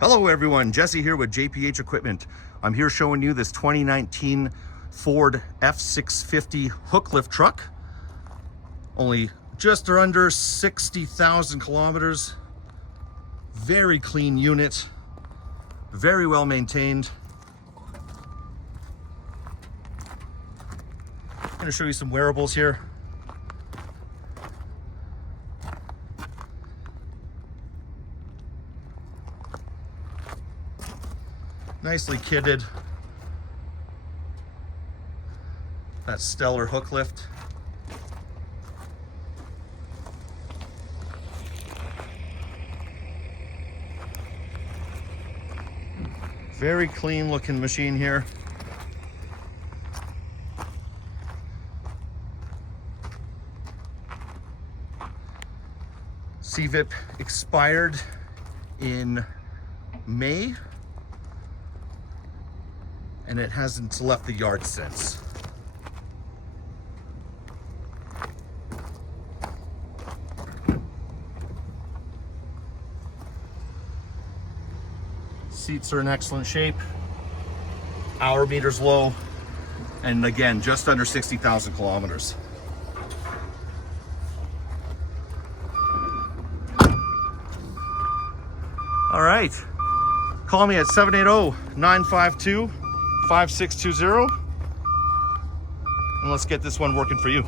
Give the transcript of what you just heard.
Hello everyone, Jesse here with JPH Equipment. I'm here showing you this 2019 Ford F650 hook lift truck. Only just under 60,000 kilometers. Very clean unit, very well maintained. I'm going to show you some wearables here. Nicely kitted. That stellar hook lift. Very clean looking machine here. CVIP expired in May, and it hasn't left the yard since. Seats are in excellent shape. Hour meter's low, and again, just under 60,000 kilometers. All right, call me at 780-952-5620, and let's get this one working for you.